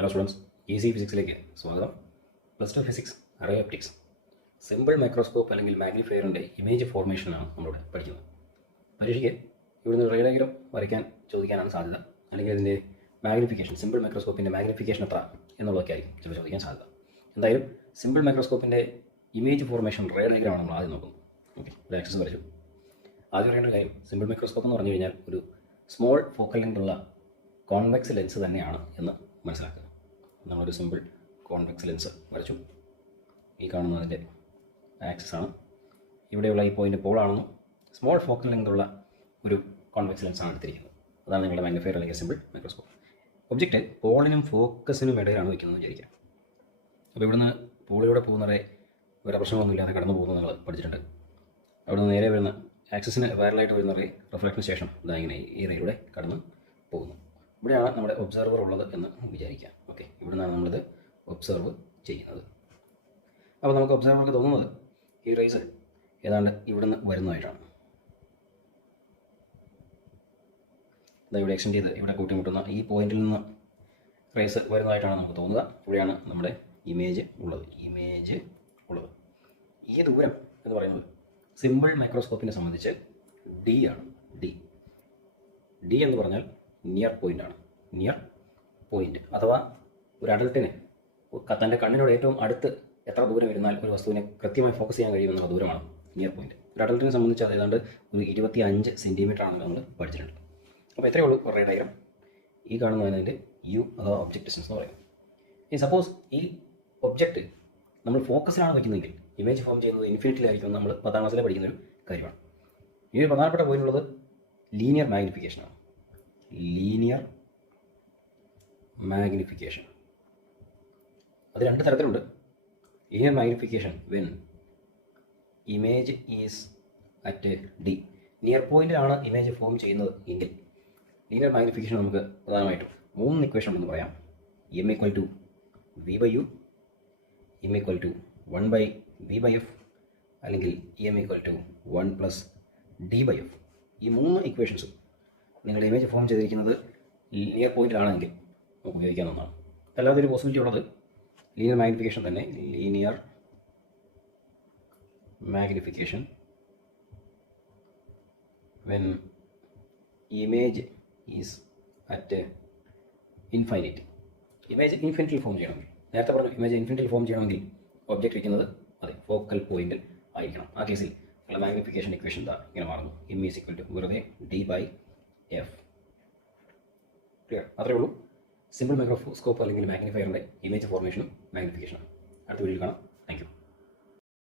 Hello students, easy ഫിസിക്സിലേക്ക് സ്വാഗതം. +2 physics array optics simple microscope അല്ലെങ്കിൽ മാഗ്നിഫയറിൻ്റെ image ഫോർമേഷനാണ് നമ്മളിവിടെ പഠിക്കുന്നത്. പരീക്ഷയ്ക്ക് ഇവിടുന്ന് റേ ഡയഗ്രം വരയ്ക്കാൻ ചോദിക്കാനാണ് സാധ്യത, അല്ലെങ്കിൽ അതിൻ്റെ മാഗ്നിഫിക്കേഷൻ, സിമ്പിൾ മൈക്രോസ്കോപ്പിൻ്റെ മാഗ്നിഫിക്കേഷൻ എത്ര എന്നുള്ളതൊക്കെ ആയിരിക്കും ചിലപ്പോൾ ചോദിക്കാൻ സാധ്യത. എന്തായാലും സിമ്പിൾ മൈക്രോസ്കോപ്പിൻ്റെ ഇമേജ് ഫോർമേഷൻ റേ ഡയഗ്രമാണ് നമ്മൾ ആദ്യം നോക്കുന്നത്. ഓക്കെ, ഒരു ആക്സസ് വരച്ചു. ആദ്യം അറിയേണ്ട കാര്യം, സിമ്പിൾ മൈക്രോസ്കോപ്പ് എന്ന് പറഞ്ഞു കഴിഞ്ഞാൽ ഒരു സ്മോൾ ഫോക്കൽ ലെങ്തുള്ള കോൺവെക്സ് ലെൻസ് തന്നെയാണ് എന്ന് മനസ്സിലാക്കുക. നമ്മളൊരു സിമ്പിൾ കോൺവെക്സ് ലെൻസ് വരച്ചു. ഈ കാണുന്നതിൻ്റെ ആക്സിസ് ആണ്. ഇവിടെയുള്ള ഈ പോയിൻ്റ് പോളാണെന്നും സ്മോൾ ഫോക്കൽ ലെങ്തുള്ള ഒരു കോൺവെക്സ് ലെൻസാണ് എടുത്തിരിക്കുന്നത്. അതാണ് നിങ്ങളുടെ മാഗ്നിഫയർ അല്ലെങ്കിൽ സിമ്പിൾ മൈക്രോസ്കോപ്പ്. ഒബ്ജക്റ്റ് പോളിനും ഫോക്കസിനും ഇടയിലാണ് വയ്ക്കുന്നത് വിചാരിക്കുക. അപ്പോൾ ഇവിടുന്ന് പോളിലൂടെ പോകുന്ന റേ വേറെ പ്രശ്നമൊന്നുമില്ലാതെ കടന്നു പോകുന്നത് നിങ്ങൾ പഠിച്ചിട്ടുണ്ട്. അവിടുന്ന് നേരെ വരുന്ന ആക്സിസിന് വയറലായിട്ട് വരുന്ന റേ റിഫ്ലക്റ്റിന് ശേഷം ഇതാ ഇങ്ങനെ ഈ റേയിലൂടെ കടന്ന് പോകുന്നു. ഇവിടെയാണ് നമ്മുടെ ഒബ്സർവർ ഉള്ളത് എന്ന് വിചാരിക്കാം. ഓക്കെ, ഇവിടുന്നാണ് നമ്മളിത് ഒബ്സർവ് ചെയ്യുന്നത്. അപ്പോൾ നമുക്ക് ഒബ്സർവർക്ക് തോന്നുന്നത് ഈ റേസ് ഏതാണ്ട് ഇവിടുന്ന് വരുന്നതായിട്ടാണ്. ഇതാ ഇവിടെ എക്സ്റ്റെൻഡ് ചെയ്ത് ഇവിടെ കൂട്ടിമുട്ടുന്ന ഈ പോയിന്റിൽ നിന്ന് റേസ് വരുന്നതായിട്ടാണ് നമുക്ക് തോന്നുക. ഇവിടെയാണ് നമ്മുടെ ഇമേജ് ഉള്ളത്. ഈ ദൂരം എന്ന് പറയുന്നത് സിമ്പിൾ മൈക്രോസ്കോപ്പിനെ സംബന്ധിച്ച് ഡി ആണ്. ഡി എന്ന് പറഞ്ഞാൽ നിയർ പോയിൻ്റ് അഥവാ ഒരു അഡൽട്ടിന് തൻ്റെ കണ്ണിനോട് ഏറ്റവും അടുത്ത് എത്ര ദൂരം ഇരുന്നാൽ ഒരു വസ്തുവിനെ കൃത്യമായി ഫോക്കസ് ചെയ്യാൻ കഴിയുമെന്നുള്ള ദൂരമാണ് നിയർ പോയിൻ്റ്. ഒരു അഡൽട്ടിനെ സംബന്ധിച്ച് അത് ഏതാണ്ട് ഒരു 25 സെൻറ്റിമീറ്റർ ആണെന്ന് നമ്മൾ പഠിച്ചിട്ടുണ്ട്. അപ്പോൾ എത്രയേ ഉള്ളൂ റേ ഡയഗ്രം. ഈ കാണുന്നതിൻ്റെ യു അഥവാ ഒബ്ജക്റ്റ് ഡിസ്റ്റൻസ് എന്ന് പറയും. ഈ സപ്പോസ് ഈ ഒബ്ജക്റ്റ് നമ്മൾ ഫോക്കസിലാണ് വയ്ക്കുന്നതെങ്കിൽ ഇമേജ് ഫോം ചെയ്യുന്നത് ഇൻഫിനിറ്റിലായിരിക്കും. നമ്മൾ 10ാം ക്ലാസ്സിലെ പഠിക്കുന്നൊരു കാര്യമാണ്. ഈ ഒരു പ്രധാനപ്പെട്ട പോയിന്റ് ഉള്ളത് ലീനിയർ മാഗ്നിഫിക്കേഷനാണ്. അത് രണ്ട് തരത്തിലുണ്ട്. Linear magnification when image is at D, near പോയിന്റിലാണ് ഇമേജ് ഫോം ചെയ്യുന്നത് എങ്കിൽ ലീനിയർ മാഗ്നിഫിക്കേഷൻ നമുക്ക് പ്രധാനമായിട്ടും 3 ഇക്വേഷൻ ഉണ്ടെന്ന് പറയാം. m = v/u, m = 1/v/f, അല്ലെങ്കിൽ m = 1 + d/f. ഈ 3 ഇക്വേഷൻസും നിങ്ങളുടെ ഇമേജ് ഫോം ചെയ്തിരിക്കുന്നത് നിയർ പോയിന്റിലാണെങ്കിൽ നമുക്ക് ഉപയോഗിക്കാവുന്ന ഒന്നാണ്. അല്ലാതെ ഒരു പോസിബിലിറ്റി ഉള്ളത് ലീനിയർ മാഗ്നിഫിക്കേഷൻ തന്നെ. Linear magnification when image is at infinite. Image ഇൻഫിനിറ്റിൽ ഫോം ചെയ്യണമെങ്കിൽ, നേരത്തെ പറഞ്ഞു ഇമേജ് ഇൻഫിനിറ്റിൽ ഫോം ചെയ്യണമെങ്കിൽ ഒബ്ജക്റ്റ് വയ്ക്കുന്നത് അതെ ഫോക്കൽ പോയിന്റിൽ ആയിരിക്കണം. ആ കേസിൽ നിങ്ങളുടെ മാഗ്നിഫിക്കേഷൻ ഇക്വേഷൻ ഇങ്ങനെ മാറുന്നു. m = വെറുതെ d/f. ക്ലിയർ? അത്രയേ ഉള്ളൂ. സിമ്പിൾ മൈക്രോസ്കോപ്പ് അല്ലെങ്കിൽ മാഗ്നിഫയറിൻ്റെ ഇമേജ് ഫോർമേഷനും മാഗ്നിഫിക്കേഷനും. അടുത്ത വീഡിയോയിൽ കാണാം.